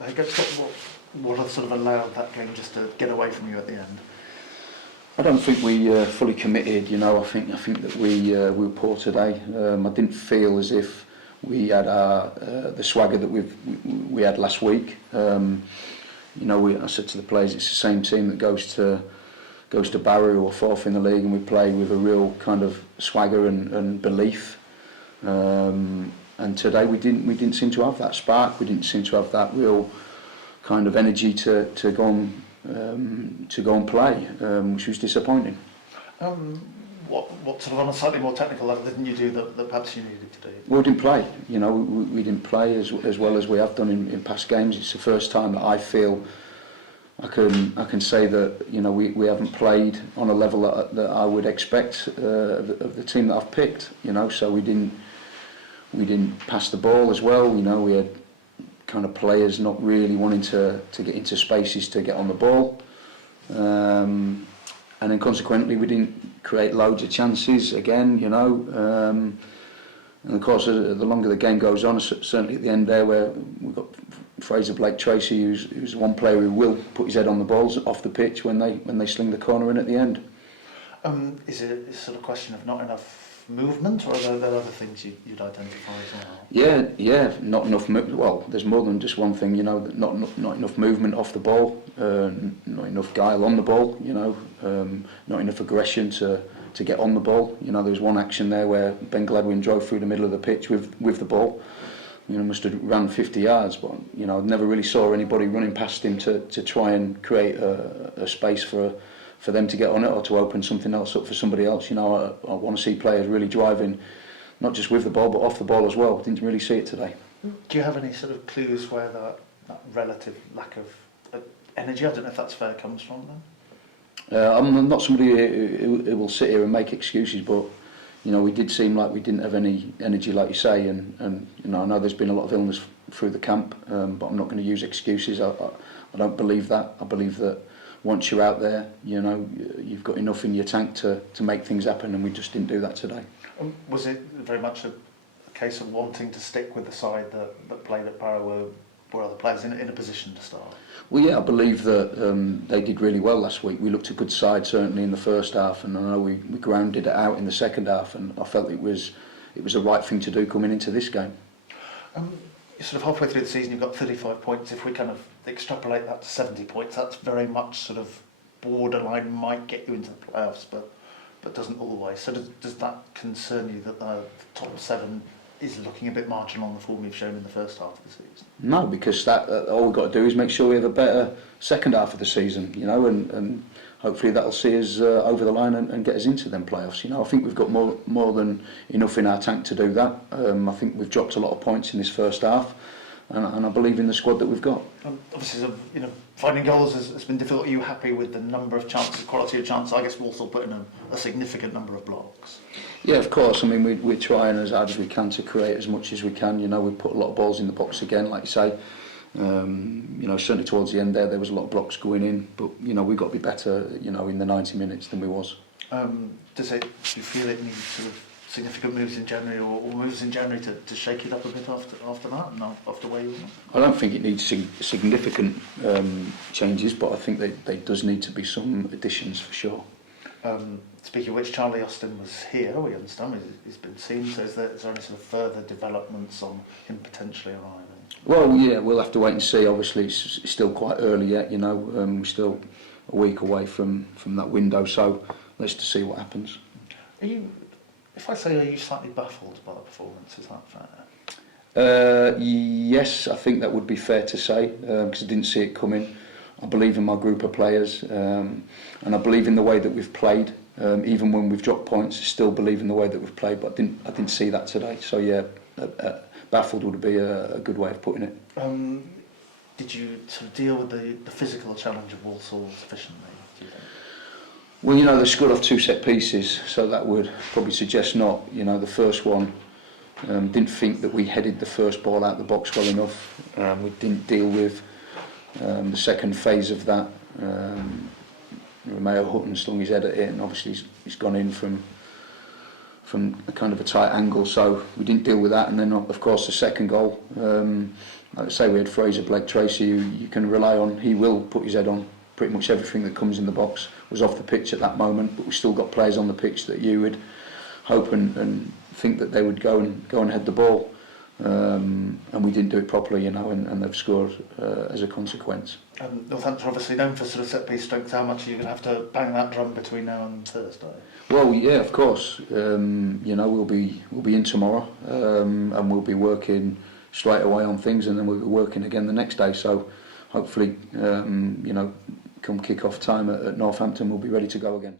I guess what have sort of allowed that game just to get away from you at the end? I don't think we fully committed. I think that we were poor today. I didn't feel as if we had the swagger that we had last week. I said to the players, it's the same team that goes to Barrow or fourth in the league, and we play with a real kind of swagger and belief. And today we didn't seem to have that spark. We didn't seem to have that real kind of energy to go and play, which was disappointing. What sort of on a slightly more technical level didn't you do that perhaps you needed to do? We didn't play. We didn't play as well as we have done in past games. It's the first time that I feel I can say that we haven't played on a level that I would expect of the team that I've picked. So we didn't pass the ball as well. We had kind of players not really wanting to get into spaces to get on the ball, and then consequently we didn't create loads of chances again. And of course, the longer the game goes on, certainly at the end there, where we've got Fraser Blake Tracy, who's one player who will put his head on the balls off the pitch when they sling the corner in at the end. Is it a sort of question of not enough movement, or are there other things you'd identify as well? Yeah, not enough. Well, there's more than just one thing. Not enough movement off the ball, not enough guile on the ball. Not enough aggression to get on the ball. There was one action there where Ben Gladwin drove through the middle of the pitch with the ball. Must have ran 50 yards, but I never really saw anybody running past him to try and create a space for them to get on it or to open something else up for somebody else. I want to see players really driving, not just with the ball but off the ball as well. Didn't really see it today. Do you have any sort of clues where that relative lack of energy, I don't know if that's fair, comes from then? I'm not somebody who will sit here and make excuses, but we did seem like we didn't have any energy, like you say, and I know there's been a lot of illness through the camp, but I'm not going to use excuses. I don't believe that. I believe that once you're out there, you've got enough in your tank to make things happen, and we just didn't do that today. Was it very much a case of wanting to stick with the side that played at Barrow, were other players in a position to start? Well, yeah, I believe that they did really well last week. We looked a good side certainly in the first half, and I know we grounded it out in the second half, and I felt it was the right thing to do coming into this game. You're sort of halfway through the season, you've got 35 points. If we kind of extrapolate that to 70 points, that's very much sort of borderline, might get you into the playoffs, but doesn't always. So does that concern you that the top 7 is looking a bit marginal on the form you've shown in the first half of the season? No, because all we've got to do is make sure we have a better second half of the season, and hopefully that'll see us over the line and get us into them playoffs. I think we've got more than enough in our tank to do that. I think we've dropped a lot of points in this first half, and I believe in the squad that we've got. Obviously, finding goals has been difficult. Are you happy with the number of chances, quality of chances? I guess Walsall put in a significant number of blocks. Yeah, of course. I mean, we're trying as hard as we can to create as much as we can. We put a lot of balls in the box again, like you say. Certainly towards the end there was a lot of blocks going in, but we've got to be better, in the 90 minutes than we was. Do you feel it needs sort of significant moves in January or moves in January to shake it up a bit after that and after where you were? I don't think it needs significant changes, but I think there does need to be some additions for sure. Speaking of which, Charlie Austin was here, we understand, he's been seen, so is there any sort of further developments on him potentially arriving? Well, yeah, we'll have to wait and see. Obviously, it's still quite early yet, we're still a week away from that window, so let's just see what happens. Are you slightly baffled by the performance, is that fair? Yes, I think that would be fair to say, because I didn't see it coming. I believe in my group of players, and I believe in the way that we've played. Even when we've dropped points, I still believe in the way that we've played, but I didn't see that today. So yeah, baffled would be a good way of putting it. Did you sort of deal with the physical challenge of Walsall sufficiently, do you think? Well, they scored off 2 set pieces, so that would probably suggest not. The first one, didn't think that we headed the first ball out the box well enough. We didn't deal with the second phase of that. Romeo Hutton slung his head at it, and obviously he's gone in from a kind of a tight angle, so we didn't deal with that. And then of course the second goal, like I say, we had Fraser Blake Tracy, who you can rely on. He will put his head on pretty much everything that comes in the box. Was off the pitch at that moment, but we still got players on the pitch that you would hope and think that they would go and head the ball. And we didn't do it properly, you know, and they've scored as a consequence. Northampton are obviously known for sort of set-piece strength. How much are you going to have to bang that drum between now and Thursday? Well, yeah, of course. You know, we'll be in tomorrow, and we'll be working straight away on things, and then we'll be working again the next day. So, hopefully, you know, come kick-off time at Northampton, we'll be ready to go again.